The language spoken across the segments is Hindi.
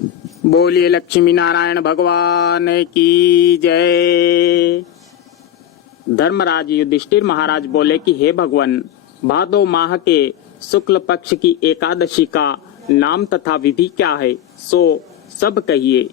बोलिए लक्ष्मी नारायण भगवान की जय। धर्मराज युधिष्ठिर महाराज बोले कि हे भगवान, भादो माह के शुक्ल पक्ष की एकादशी का नाम तथा विधि क्या है, सो सब कहिए।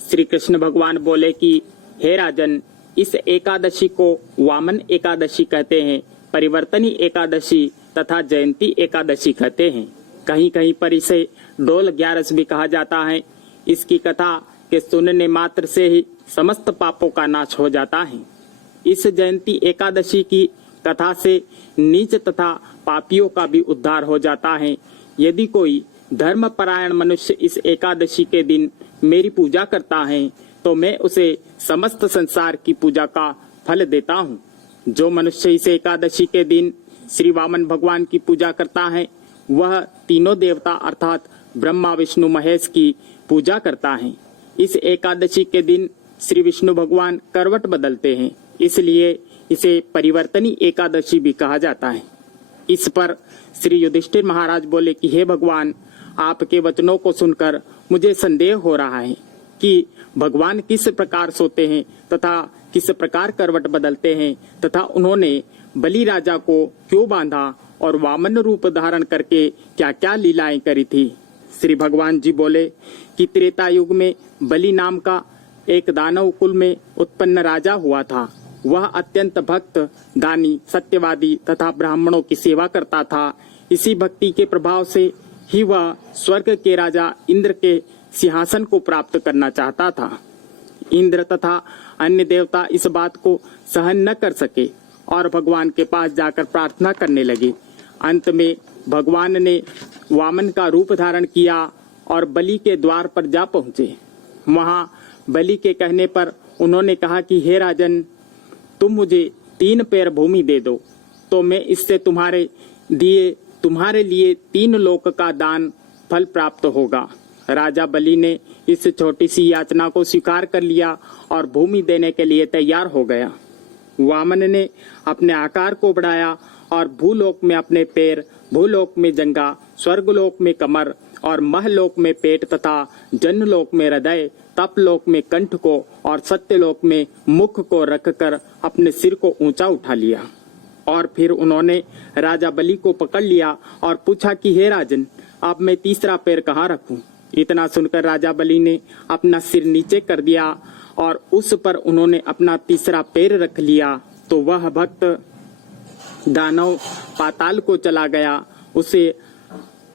श्री कृष्ण भगवान बोले कि हे राजन, इस एकादशी को वामन एकादशी कहते हैं, परिवर्तनी एकादशी तथा जयंती एकादशी कहते हैं। कहीं कहीं पर इसे डोल ग्यारस भी कहा जाता है। इसकी कथा के सुनने मात्र से ही समस्त पापों का नाश हो जाता है। इस जयंती एकादशी की कथा से नीच तथा पापियों का भी उद्धार हो जाता है। यदि कोई धर्मपरायण मनुष्य इस एकादशी के दिन मेरी पूजा करता है तो मैं उसे समस्त संसार की पूजा का फल देता हूँ। जो मनुष्य इस एकादशी के दिन श्री वामन भगवान की पूजा करता है वह तीनों देवता अर्थात ब्रह्मा विष्णु महेश की पूजा करता है। इस एकादशी के दिन श्री विष्णु भगवान करवट बदलते हैं, इसलिए इसे परिवर्तनी एकादशी भी कहा जाता है। इस पर श्री युधिष्ठिर महाराज बोले कि हे भगवान, आपके वचनों को सुनकर मुझे संदेह हो रहा है कि भगवान किस प्रकार सोते हैं तथा किस प्रकार करवट बदलते हैं तथा उन्होंने बलि राजा को क्यों बांधा और वामन रूप धारण करके क्या क्या लीलाएं करी थी। श्री भगवान जी बोले कि त्रेता युग में बलि नाम का एक दानव कुल में उत्पन्न राजा हुआ था। वह अत्यंत भक्त, दानी, सत्यवादी तथा ब्राह्मणों की सेवा करता था। इसी भक्ति के प्रभाव से ही वह स्वर्ग के राजा इंद्र के सिंहासन को प्राप्त करना चाहता था। इंद्र तथा अन्य देवता इस बात को सहन न कर सके और भगवान के पास जाकर प्रार्थना करने लगे। अंत में भगवान ने वामन का रूप धारण किया और बलि के द्वार पर जा पहुंचे। वहां बलि के कहने पर उन्होंने कहा कि हे राजन, तुम मुझे 3 पैर भूमि दे दो तो मैं इससे तुम्हारे लिए 3 लोक का दान फल प्राप्त होगा। राजा बलि ने इस छोटी सी याचना को स्वीकार कर लिया और भूमि देने के लिए तैयार हो गया। वामन ने अपने आकार को बढ़ाया और भूलोक में अपने पैर, भूलोक में जंगा, स्वर्गलोक में कमर और महलोक में पेट तथा जनलोक में हृदय, तपलोक में कंठ को और सत्यलोक में मुख को रखकर अपने सिर को ऊंचा उठा लिया। और फिर उन्होंने राजा बलि को पकड़ लिया और पूछा कि हे राजन, अब मैं तीसरा पैर कहाँ रखूं? इतना सुनकर राजा बलि ने अपना सिर नीचे कर दिया और उस पर उन्होंने अपना तीसरा पैर रख लिया तो वह भक्त दानव पाताल को चला गया। उसे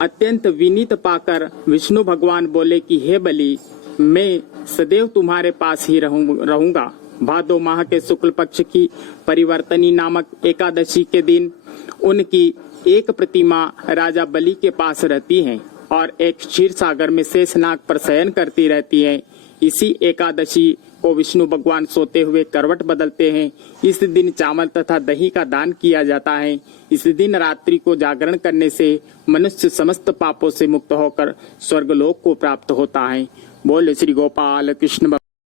अत्यंत विनीत पाकर विष्णु भगवान बोले कि हे बलि, मैं सदैव तुम्हारे पास ही रहूंगा। भादो माह के शुक्ल पक्ष की परिवर्तनी नामक एकादशी के दिन उनकी एक प्रतिमा राजा बलि के पास रहती है और एक क्षीर सागर में शेषनाग पर शयन करती रहती है। इसी एकादशी को विष्णु भगवान सोते हुए करवट बदलते हैं। इस दिन चावल तथा दही का दान किया जाता है। इस दिन रात्रि को जागरण करने से मनुष्य समस्त पापों से मुक्त होकर स्वर्गलोक को प्राप्त होता है। बोले श्री गोपाल कृष्ण।